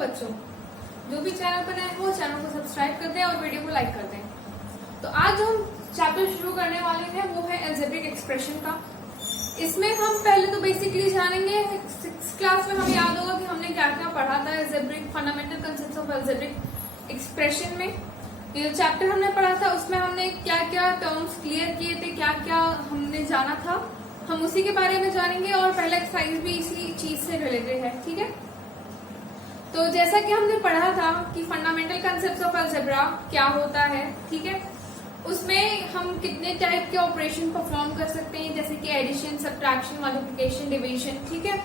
बच्चों, जो भी चैनल पर नए हैं वो चैनल को सब्सक्राइब कर दें और वीडियो को लाइक कर दें। तो आज जो हम चैप्टर शुरू करने वाले हैं वो है अलजेब्रिक एक्सप्रेशन का। इसमें हम पहले तो बेसिकली जानेंगे, 6th क्लास में हमें याद होगा कि हमने क्या क्या पढ़ा था algebraic fundamental concepts of algebraic expression में। ये जो चैप्टर हमने पढ़ा था उसमें हमने क्या क्या टर्म्स क्लियर किए थे, क्या क्या हमने जाना था, हम उसी के बारे में जानेंगे और पहला एक्सरसाइज भी इसी चीज से रिलेटेड है। ठीक है, तो जैसा कि हमने पढ़ा था कि फंडामेंटल कंसेप्ट्स ऑफ अलजेब्रा क्या होता है, ठीक है, उसमें हम कितने टाइप के ऑपरेशन परफॉर्म कर सकते हैं, जैसे कि एडिशन, सब्ट्रैक्शन, मल्टीप्लिकेशन, डिवीजन। ठीक है,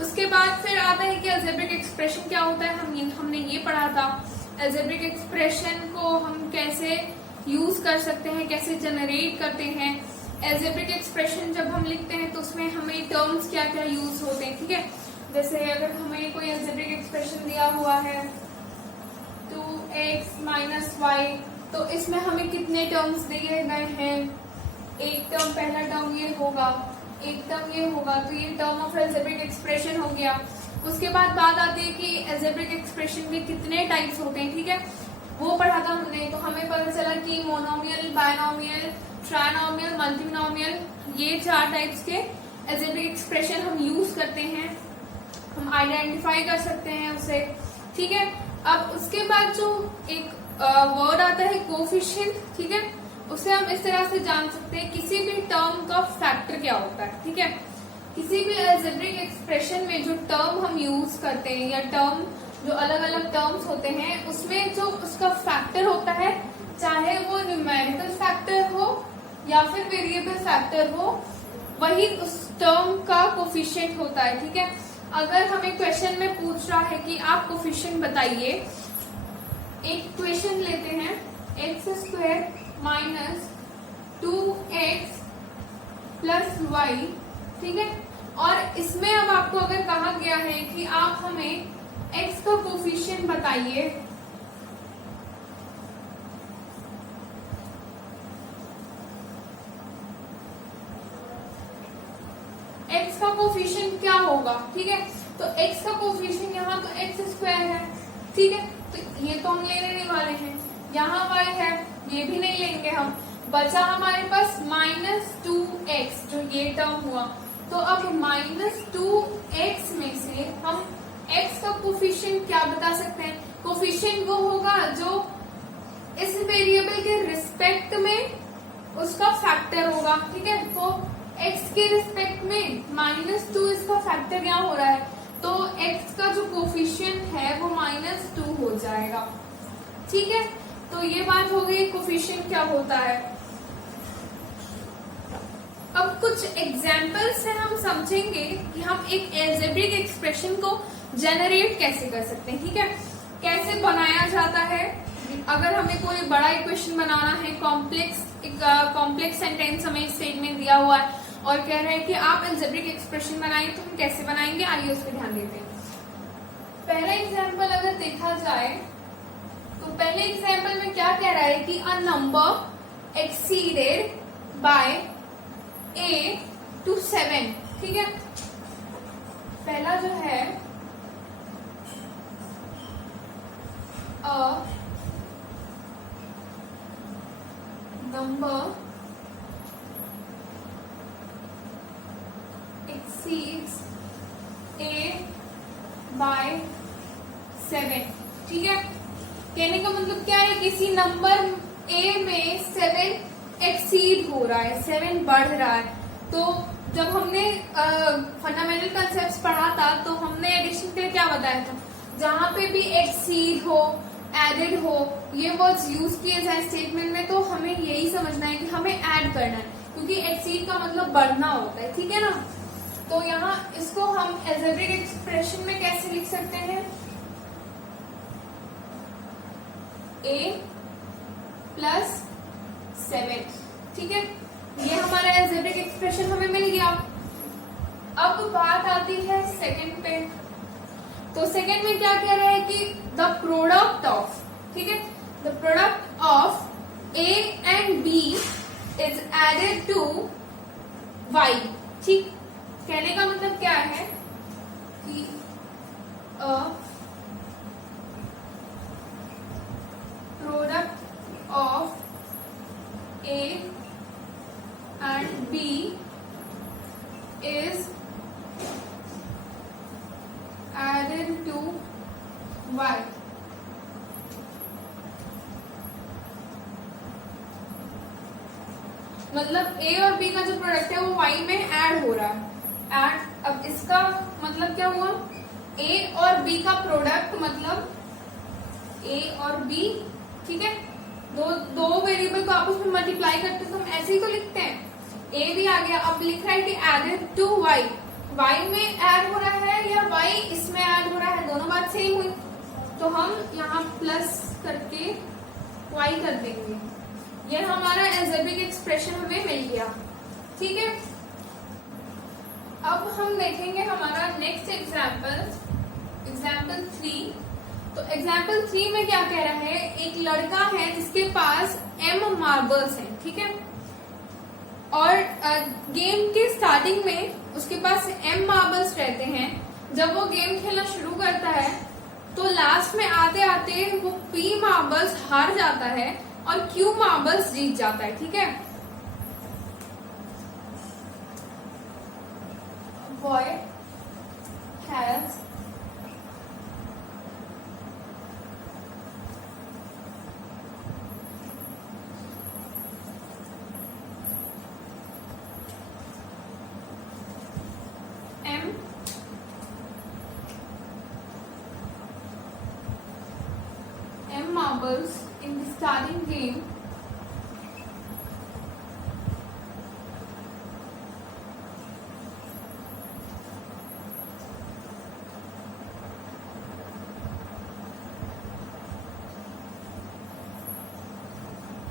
उसके बाद फिर आता है कि अलजेब्रिक एक्सप्रेशन क्या होता है। हमने ये पढ़ा था अलजेब्रिक एक्सप्रेशन को हम कैसे यूज कर सकते हैं, कैसे जनरेट करते हैं। अलजेब्रिक एक्सप्रेशन जब हम लिखते हैं तो उसमें हमें टर्म्स क्या क्या यूज होते हैं। ठीक है, जैसे अगर हमें कोई अलजेब्रिक एक्सप्रेशन दिया हुआ है 2x माइनस वाई, तो इसमें हमें कितने टर्म्स दिए गए हैं। एक टर्म, पहला टर्म ये होगा, एक टर्म ये होगा, तो ये टर्म ऑफ अलजेब्रिक एक्सप्रेशन हो गया। उसके बाद बात आती है कि अलजेब्रिक एक्सप्रेशन के कितने टाइप्स होते हैं। ठीक है, वो पढ़ा था हमने, तो हमें पता चला कि मोनोमियल, बायनोमियल, ट्राइनोमियल, मल्टीनोमियल, ये 4 टाइप्स के अलजेब्रिक एक्सप्रेशन हम यूज करते हैं, हम आइडेंटिफाई कर सकते हैं उसे। ठीक है, अब उसके बाद जो एक वर्ड आता है कोफिशिएंट, ठीक है, उसे हम इस तरह से जान सकते हैं किसी भी टर्म का फैक्टर क्या होता है। ठीक है, किसी भी अलजेब्रिक एक्सप्रेशन में जो टर्म हम यूज करते हैं या टर्म जो अलग अलग टर्म्स होते हैं उसमें जो उसका फैक्टर होता है, चाहे वो न्यूमेरिकल फैक्टर हो या फिर वेरिएबल फैक्टर हो, वही उस टर्म का कोफिशिएंट होता है। ठीक है, अगर हमें क्वेश्चन में पूछ रहा है कि आप कोफिशिएंट बताइए, एक क्वेश्चन लेते हैं x² minus 2x plus Y, ठीक है, और इसमें अब आपको अगर कहा गया है कि आप हमें x का कोफिशिएंट बताइए, x का कोफिशिएंट क्या होगा। ठीक है, तो x का कोफिशिएंट यहाँ तो x² है, ठीक है, तो ये तो हम लेने नहीं वाले हैं। यहाँ y है, ये भी नहीं लेंगे हम। बचा हमारे पास -2x, जो ये टर्म हुआ। तो अब -2x में से हम x का कोफिशिएंट क्या बता सकते हैं। कोफिशिएंट वो होगा जो इस वेरिएबल के रिस्पेक्ट में उसका फैक्टर होगा। ठीक है, तो x के रिस्पेक्ट में -2 इसका फैक्टर यहाँ हो रहा है, तो x का जो कोफिशिएंट है वो -2 हो जाएगा। ठीक है, तो ये बात हो गई कोफिशिएंट क्या होता है। अब कुछ एग्जाम्पल से हम समझेंगे कि हम एक अलजेब्रिक एक्सप्रेशन को जनरेट कैसे कर सकते हैं। ठीक है, कैसे बनाया जाता है। अगर हमें कोई बड़ा इक्वेशन बनाना है, कॉम्प्लेक्स सेंटेंस हमें स्टेटमेंट दिया हुआ है और कह रहे हैं कि आप अलजेब्रिक एक्सप्रेशन बनाएंगे, तो हम कैसे बनाएंगे, आइए उस पर ध्यान देते हैं। पहला एग्जाम्पल अगर देखा जाए तो पहले एग्जाम्पल में क्या कह रहा है कि a number exceeded by a to 7। ठीक है, पहला जो है a number exceeds a by 7। ठीक है, कहने का मतलब क्या है, किसी नंबर a में 7 एक्सीड हो रहा है, 7 बढ़ रहा है। तो जब हमने फंडामेंटल कंसेप्ट्स पढ़ा था तो हमने एडिशन के लिए क्या बताया था, जहां पे भी एक्सीड हो, एडेड हो, ये वर्ड्स यूज किए जाए स्टेटमेंट में, तो हमें यही समझना है कि हमें ऐड करना है, क्योंकि एक्सीड का मतलब बढ़ना होता है। ठीक है ना, तो यहाँ इसको हम अलजेब्रिक एक्सप्रेशन में कैसे लिख सकते हैं, a प्लस 7। ठीक है, ये हमारा अलजेब्रिक एक्सप्रेशन हमें मिल गया। अब बात आती है सेकंड पे, तो सेकंड में क्या कह रहा है कि द प्रोडक्ट ऑफ, ठीक है, the product of a and b is added to y। ठीक, कहने का मतलब क्या है कि y, मतलब a और b का जो प्रोडक्ट है वो y में ऐड हो रहा है। ऐड, अब इसका मतलब क्या हुआ, a और b का प्रोडक्ट मतलब a और b, ठीक है, दो वेरिएबल को आपस में मल्टीप्लाई करते तो हम ऐसे ही तो लिखते हैं। a भी आ गया, अब लिख रहा है कि एडेड टू y, y में ऐड हो रहा है या y इसमें ऐड हो रहा है, दोनों बात सेम हुई, तो हम यहाँ प्लस करके y कर देंगे। ये हमारा एल्जेब्रिक एक्सप्रेशन हमें मिल गया, ठीक है। अब हम देखेंगे हमारा नेक्स्ट एग्जाम्पल, एग्जाम्पल 3। तो एग्जाम्पल 3 में क्या कह रहा है, एक लड़का है जिसके पास m मार्बल्स हैं, ठीक है, और गेम के स्टार्टिंग में उसके पास m मार्बल्स रहते हैं। जब वो गेम खेलना शुरू करता है तो लास्ट में आते आते वो p मार्बल्स हार जाता है और q मार्बल्स जीत जाता है, ठीक है। Boy has m marbles in the starting game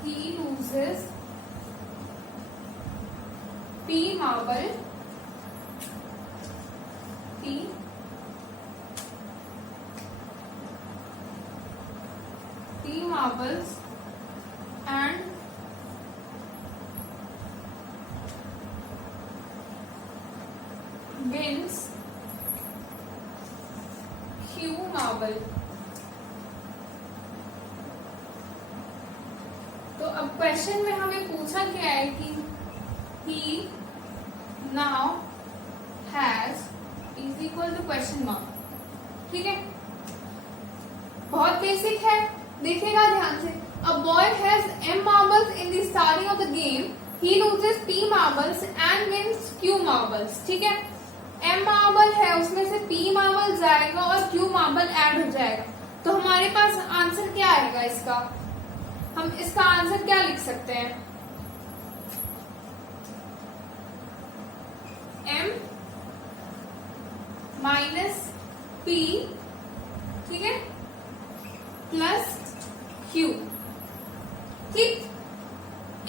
he loses p marble, p marbles and wins q marble। तो अब क्वेश्चन में हमें पूछा गया है कि he now has is equal to question mark, ठीक है, बहुत बेसिक है, देखिएगा ध्यान से। A boy has m marbles in the starting of the game, he loses p marbles and wins q marbles, ठीक है। m मार्बल है, उसमें से p मार्बल जाएगा और q मार्बल ऐड हो जाएगा, तो हमारे पास आंसर क्या आएगा इसका, हम इसका आंसर क्या लिख सकते हैं, m माइनस p, ठीक है, प्लस q, ठीक।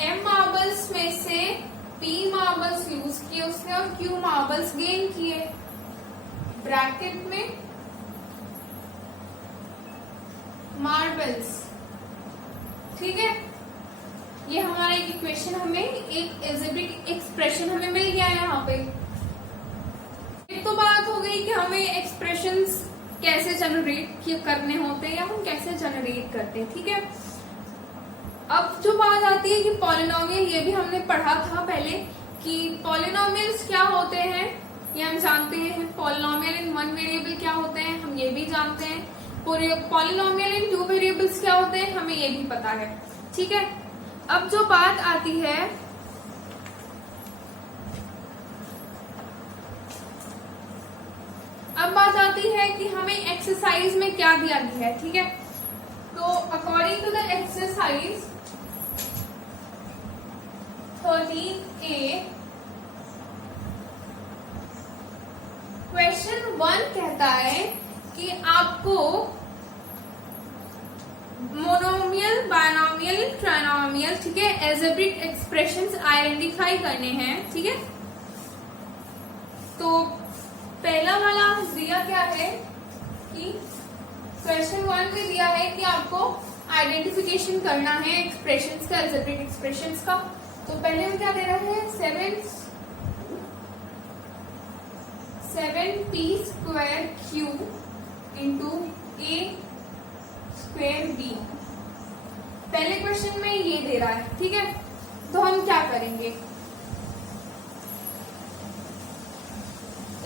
m मार्बल्स में से p मार्बल्स यूज किए उसने और q मार्बल्स गेन किए, ब्रैकेट में मार्बल्स, ठीक है। ये हमारा एक इक्वेशन हमें, एक एल्जेब्रिक एक्सप्रेशन हमें मिल गया है यहाँ पे। एक तो बात हो गई कि हमें एक्सप्रेशंस कैसे जनरेट करने होते हैं या हम कैसे जनरेट करते हैं, ठीक है। अब जो बात आती है कि पॉलिनोमियल, ये भी हमने पढ़ा था पहले कि पॉलिनोमियल्स क्या होते हैं, ये हम जानते हैं। पॉलिनोमियल इन वन वेरिएबल क्या होते हैं, हम ये भी जानते हैं। पॉलिनोमियल इन टू वेरिएबल्स क्या होते हैं, हमें ये भी पता है, ठीक है। अब जो बात आती है, अब बात आती है कि हमें एक्सरसाइज में क्या दिया गया है, ठीक है। तो according to the exercise 13A, question 1 कहता है कि आपको मोनोमियल, बायनोमियल, ट्राइनोमियल, ठीक है, एल्जेब्रिक एक्सप्रेशंस आइडेंटिफाई करने हैं, ठीक है। तो पहला वाला दिया क्या है कि क्वेश्चन 1 में दिया है कि आपको आइडेंटिफिकेशन करना है एक्सप्रेशंस का, एल्जेब्रिक एक्सप्रेशंस का। तो पहले में क्या दे रहे हैं, 7p square q into a square b, पहले क्वेश्चन में ये दे रहा है, ठीक है। तो हम क्या करेंगे,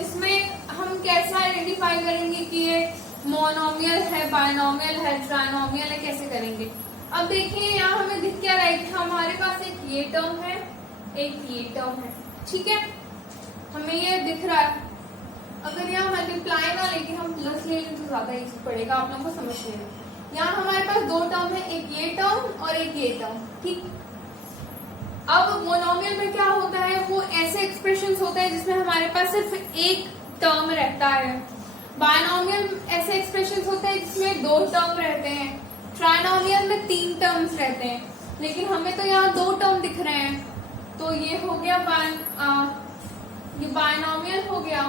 इसमें हम कैसा आइडेंटिफाई करेंगे कि ये मोनोमियल है, बायनॉमियल है, ट्राइनॉमियल है, कैसे करेंगे। अब देखिए यहाँ हमें दिख क्या रहा है कि हमारे पास एक ये टर्म है, एक ये टर्म है, ठीक है, हमें ये दिख रहा है। अगर यहाँ मल्टीप्लाई ना लेके हम प्लस ले लें तो ज्यादा इजी पड़ेगा आप लोगों को समझने में। यहाँ हमारे पास दो टर्म है, एक ये टर्म और एक ये टर्म, ठीक। अब मोनोमियल में क्या होता है, वो ऐसे एक्सप्रेशंस होते हैं जिसमें हमारे पास सिर्फ एक टर्म रहता है। बायनॉमियल ऐसे एक्सप्रेशंस होते हैं जिसमें दो टर्म रहते हैं। ट्राइनॉमियल में तीन टर्म्स रहते हैं, लेकिन हमें तो यहाँ दो टर्म दिख रहे हैं, तो ये हो गया ये बायनॉमियल हो गया।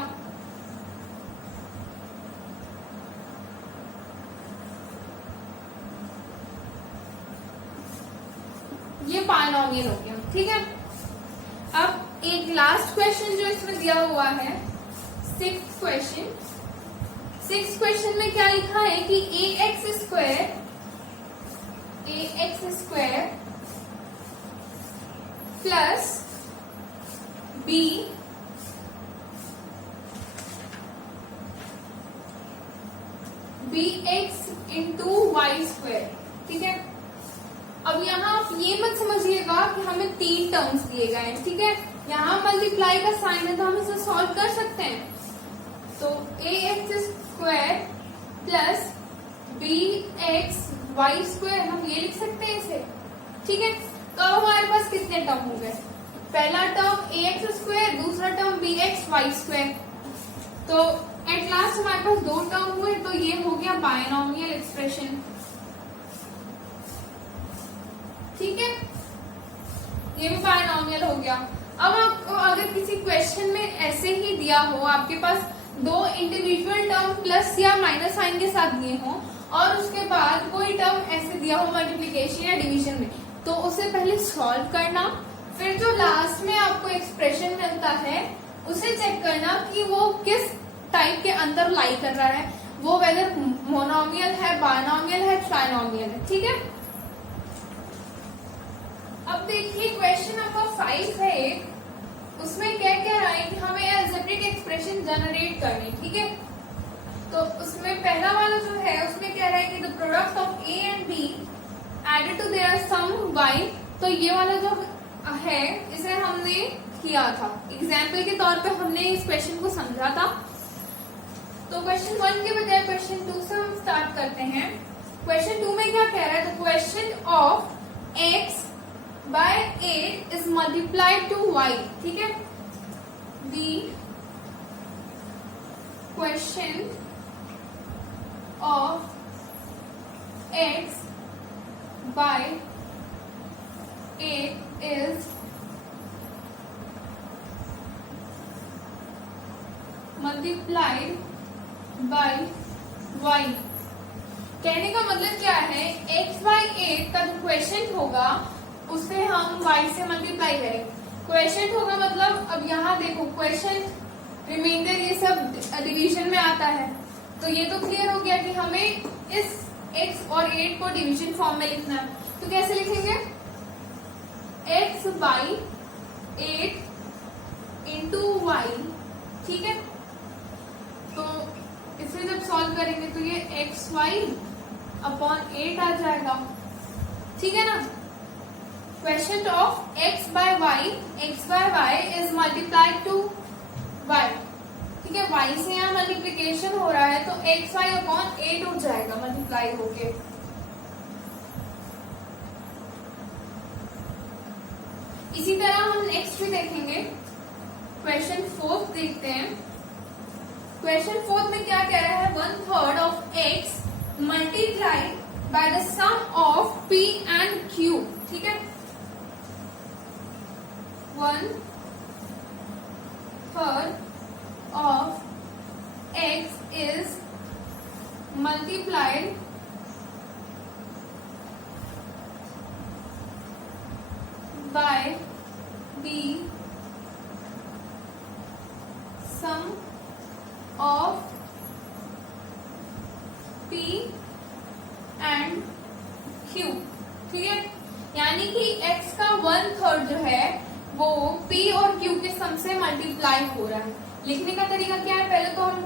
ये बायनॉमियल हो गया, ठीक है। अब एक लास्ट क्वेश्चन जो इसमें दिया हुआ है, सिक्स्थ क्वेश्चन में क्या लिखा है कि ax square plus bx into y square, ठीक है। अब यहाँ आप ये मत समझिएगा कि हमें तीन टर्म्स दिए गए हैं, ठीक है। यहाँ मल्टीप्लाई का साइन है तो हम इसे सॉल्व कर सकते हैं। तो ax square plus bx y square हम ये लिख सकते हैं इसे, ठीक है। तो अब हमारे पास कितने टर्म हो गए, पहला टर्म ax स्क्वायर, दूसरा टर्म bx वाई स्क्वायर। तो एट लास्ट हमारे पास दो टर्म हुए, तो ये हो गया बायनॉमियल एक्सप्रेशन, ठीक है, ये भी बायनॉमियल हो गया। अब आपको अगर किसी क्वेश्चन में ऐसे ही दिया हो, आपके पास दो इंडिविजुअल टर्म प्लस या माइनस साइन के साथ दिए हो और उसके बाद कोई टर्म ऐसे दिया हो मल्टीप्लिकेशन या डिवीजन में, तो उसे पहले सॉल्व करना, फिर जो लास्ट में आपको एक्सप्रेशन मिलता है उसे चेक करना कि वो किस टाइप के अंदर लाई कर रहा है, वो वेदर मोनोमियल है, बायनॉमियल है, ट्राइनॉमियल है, ठीक है। अब देखिए क्वेश्चन नंबर 5 है एक, उसमें क्या कह रहा है कि हमें अलजेब्रिक एक्सप्रेशन जनरेट करनी, ठीक है। तो उसमें पहला वाला जो है उसमें कह रहा है कि the product of a and b added to their sum y। तो ये वाला जो है इसे हमने किया था, एग्जाम्पल के तौर पे हमने इस क्वेश्चन को समझा था। तो क्वेश्चन 1 के बजाय क्वेश्चन 2 से हम स्टार्ट करते हैं। क्वेश्चन 2 में क्या कह रहा है, the question of x by 8 is multiplied to y, ठीक है। The question of x by 8 is multiplied by y। कहने का मतलब क्या है, x by 8 का जो क्वेश्चन होगा उसे हम y से मल्टीप्लाई करें। क्वेश्चन होगा मतलब अब यहाँ देखो क्वेश्चन रिमाइंडर ये सब डिवीजन में आता है, तो ये तो क्लियर हो गया कि हमें इस x और 8 को डिवीजन फॉर्म में लिखना है। तो कैसे लिखेंगे, x बाई 8 इंटू वाई, ठीक है। तो इसे जब सॉल्व करेंगे तो ये xy अपॉन 8 आ जाएगा, ठीक है ना। Question of x by y is multiplied to y, ठीक है। y से यहाँ मल्टीप्लीकेशन हो रहा है तो xy अपॉन 8 उठ जाएगा मल्टीप्लाई होके। इसी तरह हम नेक्स्ट भी देखेंगे, क्वेश्चन 4 देखते हैं। क्वेश्चन 4 में क्या कह रहा है, 1/3 of x multiplied by the sum of p and q, ठीक है। 1/3 of x is multiplied by the sum of p and q, ठीक है। यानी कि x का 1/3 जो है वो p और q के सम से मल्टीप्लाई हो रहा है। लिखने का तरीका क्या है, पहले तो हम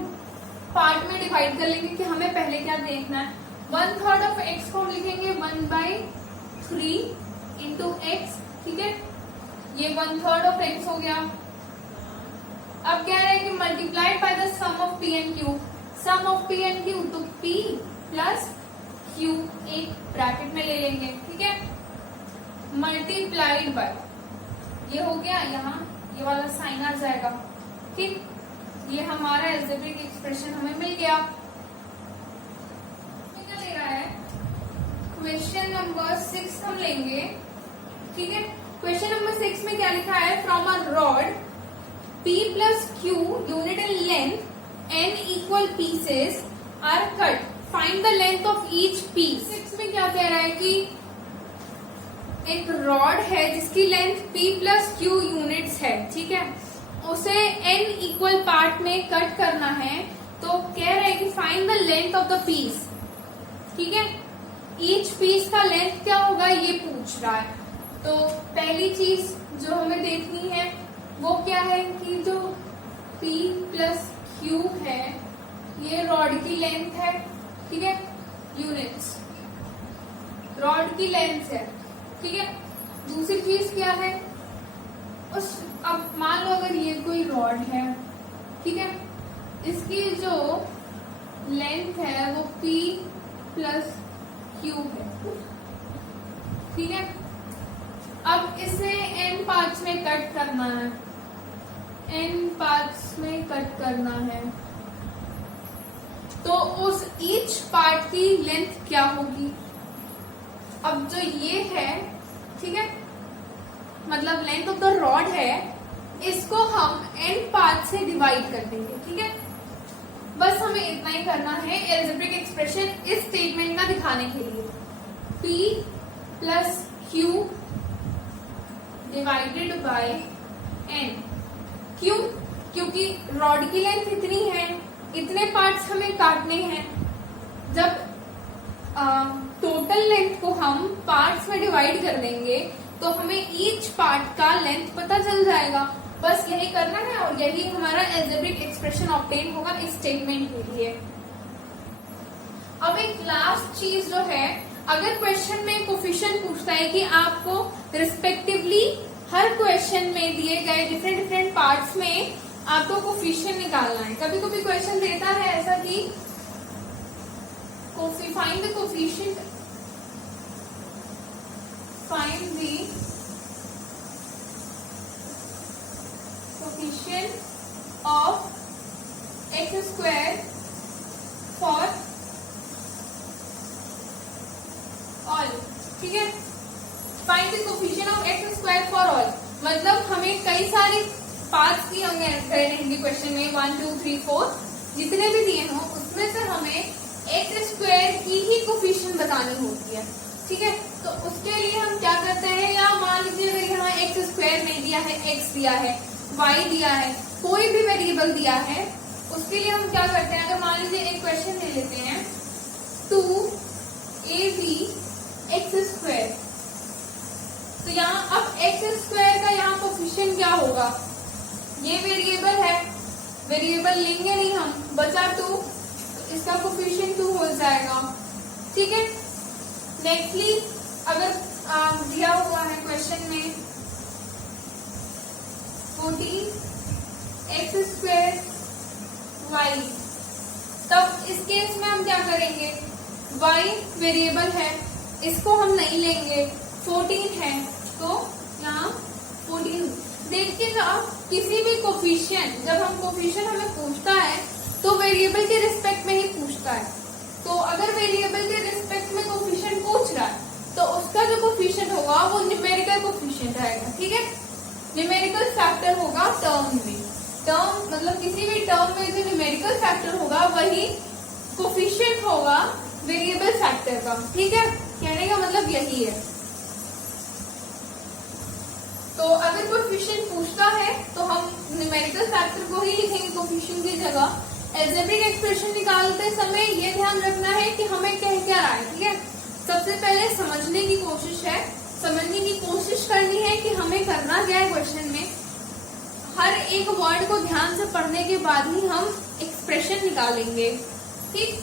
पार्ट में डिवाइड कर लेंगे कि हमें पहले क्या देखना है। 1/3 ऑफ x को हम लिखेंगे 1/3 इंटू एक्स, ठीक है, ये 1/3 ऑफ x हो गया। अब कह रहे हैं कि multiplied by the sum of p and q, sum of p and q, तो p प्लस q एक ब्रैकेट में ले लेंगे, ठीक है, मल्टीप्लाइड बाय, ये हो गया, यहाँ ये वाला साइन आ जाएगा, ठीक, ये हमारा अलजेब्रिक एक्सप्रेशन हमें मिल गया। क्या ले रहा है, क्वेश्चन नंबर 6 हम लेंगे, ठीक है। क्वेश्चन नंबर 6 में क्या लिखा है, from a rod P plus Q unit in length n equal pieces are cut. Find the length of each piece. 6 में क्या कह रहा है कि एक रॉड है जिसकी length P plus Q units है, ठीक है, उसे n इक्वल पार्ट में कट करना है, तो कह रहा है कि find the length of the piece, ठीक है, ईच पीस का लेंथ क्या होगा ये पूछ रहा है। तो पहली चीज जो हमें देखनी है वो क्या है कि जो P plus Q है ये रॉड की लेंथ है, ठीक है, यूनिट्स रॉड की लेंथ है, ठीक है। दूसरी चीज क्या है, उस अब मान लो अगर ये कोई रॉड है, ठीक है, इसकी जो लेंथ है वो P plus Q है, ठीक है। अब इसे n पार्ट्स में कट करना है, n पार्ट्स में कट करना है, तो उस ईच पार्ट की लेंथ क्या होगी। अब जो ये है, ठीक है, मतलब लेंथ ऑफ द रॉड है, इसको हम n पार्ट से डिवाइड कर देंगे, ठीक है। बस हमें इतना ही करना है अलजेब्रिक एक्सप्रेशन इस स्टेटमेंट का दिखाने के लिए, P plus Q divided by n। क्यों, क्योंकि रॉड की लेंथ इतनी है, इतने पार्ट्स हमें काटने हैं। जब टोटल लेंथ को हम पार्ट्स में डिवाइड कर देंगे तो हमें ईच पार्ट का लेंथ पता चल जाएगा। बस यही करना है और यही हमारा अलजेब्रिक एक्सप्रेशन ऑब्टेन होगा इस स्टेटमेंट के लिए। अब एक लास्ट चीज जो है, अगर क्वेश्चन में कोफिशिएंट पूछता है कि आपको रिस्पेक्टिवली हर क्वेश्चन में दिए गए डिफरेंट पार्ट्स में आपको कोफिशिएंट निकालना है। कभी कभी क्वेश्चन देता है ऐसा कि find the coefficient, find the coefficient of x² for all, ठीक है, find the coefficient of x² for all, मतलब हमें कई सारी पार्ट्स दिए होंगे रहेंगे क्वेश्चन में, 1 2 3 4 जितने भी दिए हों उसमें से हमें x² की ही कोफिशिएंट बतानी होती है, ठीक है। तो उसके लिए हम क्या करते हैं, या मान लीजिए अगर यहाँ x² नहीं दिया है, x दिया है, y दिया है, कोई भी वेरिएबल दिया है, उसके लिए हम क्या करते हैं, अगर मान लीजिए एक क्वेश्चन ले लेते हैं 2ab x², तो यहाँ अब x² का यहाँ कोफिशिएंट क्या होगा, ये वेरिएबल है, वेरिएबल लेंगे नहीं हम, बचा 2, तो इसका कोफिशिएंट 2 हो जाएगा, ठीक है। नेक्स्टली अगर दिया हुआ है क्वेश्चन में 14x² y, तब इस केस में हम क्या करेंगे, y वेरिएबल है, इसको हम नहीं लेंगे, 14 है तो यहाँ 14। देखिएगा किसी भी कोफिशिएंट, जब हम कोफिशिएंट हमें पूछता है तो वेरिएबल के रिस्पेक्ट में ही पूछता है। तो अगर वेरिएबल के रिस्पेक्ट में कोफिशिएंट पूछ रहा है तो उसका जो कोफिशिएंट होगा वो न्यूमेरिकल कोफिशिएंट रहेगा, ठीक है, न्यूमेरिकल फैक्टर होगा टर्म में, टर्म मतलब किसी भी टर्म में जो न्यूमेरिकल फैक्टर होगा वही कोफिशिएंट होगा वेरिएबल फैक्टर का, ठीक है। कहने का मतलब यही है। तो अगर कोफिशिएंट पूछता है तो हम न्यूमेरिकल फैक्टर को ही लिखेंगे कोफिशिएंट की जगह। अलजेब्रिक एक्सप्रेशन निकालते समय ये ध्यान रखना है कि हमें कह क्या रहा है, ठीक है। सबसे पहले समझने की कोशिश है, समझने की कोशिश करनी है कि हमें करना क्या है क्वेश्चन में। हर एक वर्ड को ध्यान से पढ़ने के बाद ही हम एक्सप्रेशन निकालेंगे। ठीक,